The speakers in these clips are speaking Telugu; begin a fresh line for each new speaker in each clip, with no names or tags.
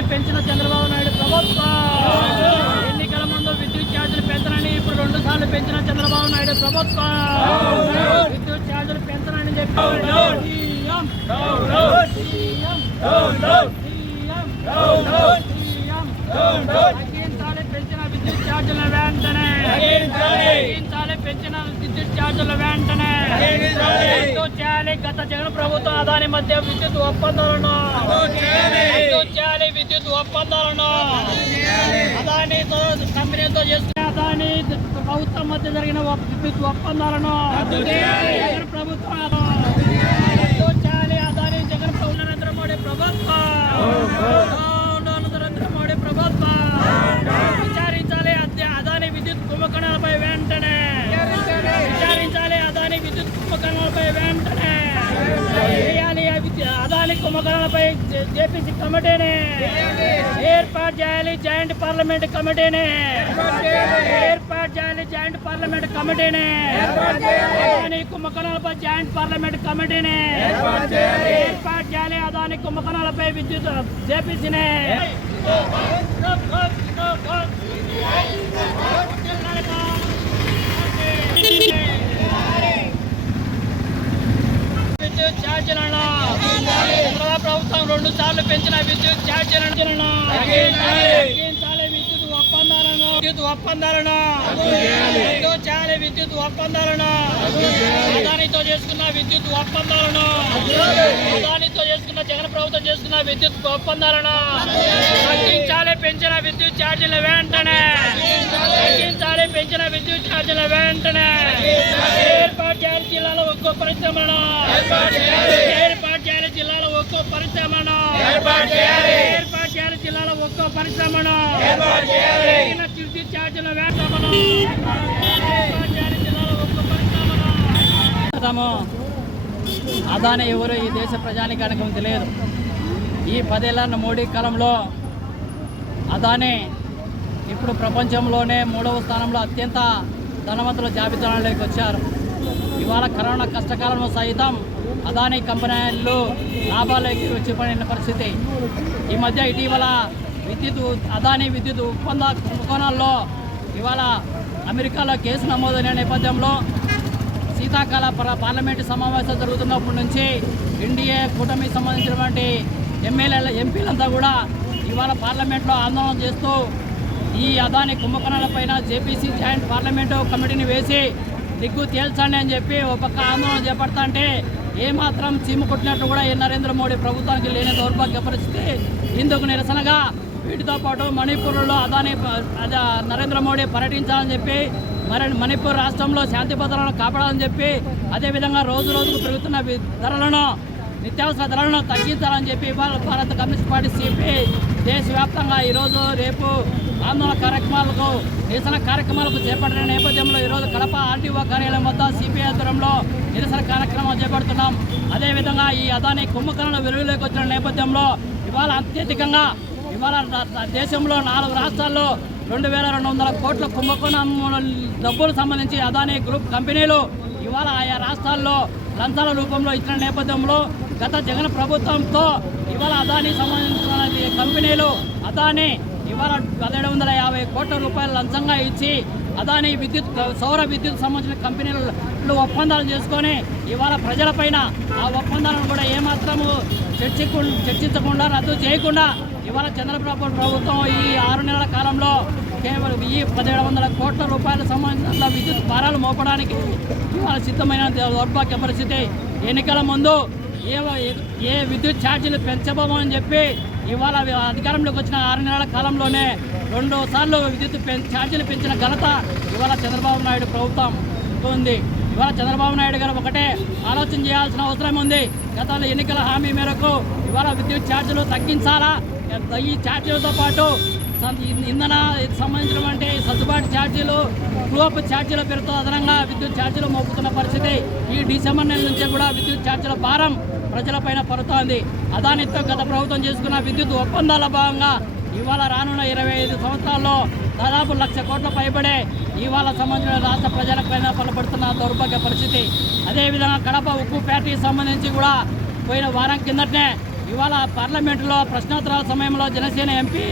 ఛార్జీలు పెంచిన చంద్రబాబు నాయుడు ప్రభుత్వం ఎన్నికల ముందు విద్యుత్ ఛార్జీలు పెంచనని ఇప్పుడు రెండు సార్లు పెంచిన చంద్రబాబు నాయుడు ప్రభుత్వం విద్యుత్ ఛార్జీలు పెంచనని చెప్పి పెంచిన విద్యుత్ ఛార్జీల వెంటనే పెంచిన విద్యుత్ ఛార్జీల వెంటనే చేయాలి గత జగన్ ప్రభుత్వం అదాని మధ్య విద్యుత్ ఒప్పందాలను ఒప్పందాలను అదానితో కంపెనీతో చేసుకునే అదాని ప్రభుత్వం మధ్య జరిగిన విద్యుత్ ఒప్పందాలను జగన్ ప్రభుత్వం చేయాలి. అదాని జగన్ ప్రభుత్వం నరేంద్ర మోడీ ప్రభుత్వం. నరేంద్ర మోడీ ప్రభుత్వం. విచారించాలి. అద- అదాని విద్యుత్ కుంభకోణాలపై వెంటనే విచారించాలి. అదాని విద్యుత్ కుంభకోణాలపై వెంటనే అదాని కుంభకోణాలపై జేపీసీ కమిటీని ఏర్పాటు చేయాలి జాయింట్ పార్లమెంట్ కమిటీని ఏర్పాటు చేయాలి జాయింట్ పార్లమెంట్ కమిటీని అదాని కుంభకోణాలపై జాయింట్ పార్లమెంట్ కమిటీని ఏర్పాటు చేయాలి అదాని కుంభకోణాలపై విద్యుత్ జేపీసీని Yeah ఛార్జీలను చంద్రబాబు రెండు సార్లు పెంచిన విద్యుత్ ఛార్జీలను తగ్గించాలి విద్యుత్ ఒప్పందాలను. విద్యుత్ ఒప్పందాలను. చేయాలి విద్యుత్ ఒప్పందాలను. అదానితో చేసుకున్న విద్యుత్ ఒప్పందాలను. అదానితో చేసుకున్న జగన్ ప్రభుత్వం చేసుకున్న విద్యుత్ ఒప్పందాలను. తగ్గించాలి పెంచిన విద్యుత్ ఛార్జీల వెంటనే. తగ్గించాలి పెంచిన విద్యుత్ ఛార్జీల వెంటనే. ఏర్పాటు చేయాలి జిల్లాలో ఒక్కో పరిశ్రమను ఏర్పాటు చేయాలి జిల్లాలో ఒక్కో పరిశ్రమను ఏర్పాటు చేయాలి. జిల్లాలో ఒక్కో పరిశ్రమను ఏర్పాటు చేయాలి. అదాని ఎవరు ఈ దేశ ప్రజానికానికి తెలియదు. ఈ పదేళ్ళ మోడీ కాలంలో అదాని ఇప్పుడు ప్రపంచంలోనే మూడవ స్థానంలో అత్యంత ధనవంతుల జాబితాలోకి వచ్చారు. ఇవాళ కరోనా కష్టకాలంలో సైతం అదానీ కంపెనీలు లాభాలకి వచ్చిపోయిన పడిన పరిస్థితి. ఈ మధ్య ఇటీవల విద్యుత్ అదాని విద్యుత్ ఒప్పంద కుంభకోణాల్లో ఇవాళ అమెరికాలో కేసు నమోదైన నేపథ్యంలో శీతాకాల పార్లమెంటు సమావేశాలు జరుగుతున్నప్పటి నుంచి ఎన్డీఏ కూటమికి సంబంధించినటువంటి ఎమ్మెల్యేల ఎంపీలంతా కూడా ఇవాళ పార్లమెంట్లో ఆందోళన చేస్తూ ఈ అదాని కుంభకోణాలపైన జేపీసీ జాయింట్ పార్లమెంటు కమిటీని వేసి దిగ్గు తేల్చండి అని చెప్పి ఒక పక్క ఆందోళన చేపడతా అంటే ఏమాత్రం చీమ కొట్టినట్టు కూడా ఈ నరేంద్ర మోడీ ప్రభుత్వానికి లేని దౌర్భాగ్య పరిస్థితి ఇందుకు నిరసనగా వీటితో పాటు మణిపూర్లో అదాని ప- నరేంద్ర మోడీ పర్యటించాలని చెప్పి మరి మణిపూర్ రాష్ట్రంలో శాంతి భద్రతలను కాపాడాలని చెప్పి అదేవిధంగా రోజు రోజుకు పెరుగుతున్న వి- ధరలను నిత్యావసర ధరలను తగ్గించాలని చెప్పి ఇవాళ భారత కమ్యూనిస్ట్ పార్టీ సిపిఐ దేశవ్యాప్తంగా ఈరోజు రేపు ఆందోళన కార్యక్రమాలకు నిరసన కార్యక్రమాలకు చేపట్టిన నేపథ్యంలో ఈరోజు కడప ఆర్టీఓ కార్యాలయం వద్ద సిపిఐ ఆధ్వర్యంలో నిరసన కార్యక్రమం చేపడుతున్నాం. అదేవిధంగా ఈ అదాని కుంభకరణ వెలుగులోకి వచ్చిన నేపథ్యంలో ఇవాళ అత్యధికంగా ఇవాళ దేశంలో నాలుగు రాష్ట్రాల్లో రెండు వేల రెండు వందల కోట్ల కుంభకోణం డబ్బులు సంబంధించి అదానీ గ్రూప్ కంపెనీలు ఇవాళ ఆయా రాష్ట్రాల్లో లంచాల రూపంలో ఇచ్చిన నేపథ్యంలో గత జగన్ ప్రభుత్వంతో ఇవాళ అదానీ సంబంధించిన ఈ కంపెనీలు అదానీ ఇవాళ పదిహేడు వందల యాభై కోట్ల రూపాయలు లంచంగా ఇచ్చి అదానీ విద్యుత్ సౌర విద్యుత్ సంబంధించిన కంపెనీలు ఒప్పందాలు చేసుకొని ఇవాళ ప్రజలపైన ఆ ఒప్పందాలను కూడా ఏమాత్రము చర్చకు చర్చించకుండా రద్దు చేయకుండా ఇవాళ చంద్రబాబు ప్రభుత్వం ఈ ఆరు నెలల కాలంలో కేవలం ఈ పదిహేడు వందల కోట్ల రూపాయల సంబంధించిన విద్యుత్ భారాలు మోపడానికి ఇవాళ సిద్ధమైన దౌర్భాగ్య పరిస్థితి. ఎన్నికల ముందు ఏ ఏ విద్యుత్ ఛార్జీలు పెంచబోమని చెప్పి ఇవాళ అధికారంలోకి వచ్చిన ఆరు నెలల కాలంలోనే రెండు సార్లు విద్యుత్ పెం ఛార్జీలు పెంచిన ఘనత ఇవాళ చంద్రబాబు నాయుడు ప్రభుత్వం ఉంది. ఇవాళ చంద్రబాబు నాయుడు గారు ఒకటే ఆలోచన చేయాల్సిన అవసరం ఉంది. గతంలో ఎన్నికల హామీ మేరకు ఇవాళ విద్యుత్ ఛార్జీలు తగ్గించాలా? ఈ ఛార్జీలతో పాటు ఇంధన సంబంధించినటువంటి సర్దుబాటు ఛార్జీలు గ్రూప్ ఛార్జీల పేరుతో అదనంగా విద్యుత్ ఛార్జీలు మోపుతున్న పరిస్థితి. ఈ డిసెంబర్ నెల నుంచే కూడా విద్యుత్ ఛార్జీల భారం ప్రజలపైన పడుతోంది. అదానితో గత ప్రభుత్వం చేసుకున్న విద్యుత్ ఒప్పందాల భాగంగా ఇవాళ రానున్న ఇరవై ఐదు సంవత్సరాల్లో దాదాపు లక్ష కోట్ల పైబడే ఇవాళ సంబంధించిన రాష్ట్ర ప్రజలపైన పలపడుతున్న దౌర్భాగ్య పరిస్థితి. అదేవిధంగా కడప ఉక్కు ఫ్యాక్టరీకి సంబంధించి కూడా పోయిన వారం కిందటనే ఇవాళ పార్లమెంటులో ప్రశ్నోత్తరాల సమయంలో జనసేన ఎంపీ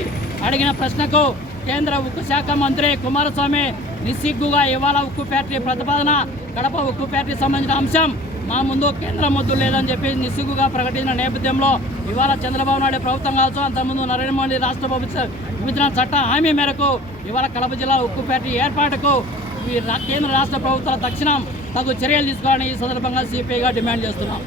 అడిగిన ప్రశ్నకు కేంద్ర ఉక్కు శాఖ మంత్రి కుమారస్వామి నిస్సిగ్గుగా ఇవాళ ఉక్కు ఫ్యాక్టరీ ప్రతిపాదన కడప ఉక్కు ఫ్యాక్టరీ సంబంధించిన అంశం మా ముందు కేంద్ర ముద్దు లేదని చెప్పి నిస్సిగ్గుగా ప్రకటించిన నేపథ్యంలో ఇవాళ చంద్రబాబు నాయుడు ప్రభుత్వం కావచ్చు అంతకుముందు నరేంద్ర మోడీ రాష్ట్ర ప్రభుత్వం విభజన చట్ట హామీ మేరకు ఇవాళ కడప జిల్లా ఉక్కు ఫ్యాక్టరీ ఏర్పాటుకు రా- కేంద్ర రాష్ట్ర ప్రభుత్వాల తక్షణం తగు చర్యలు తీసుకోవాలని ఈ సందర్భంగా సిపిఐగా డిమాండ్ చేస్తున్నాం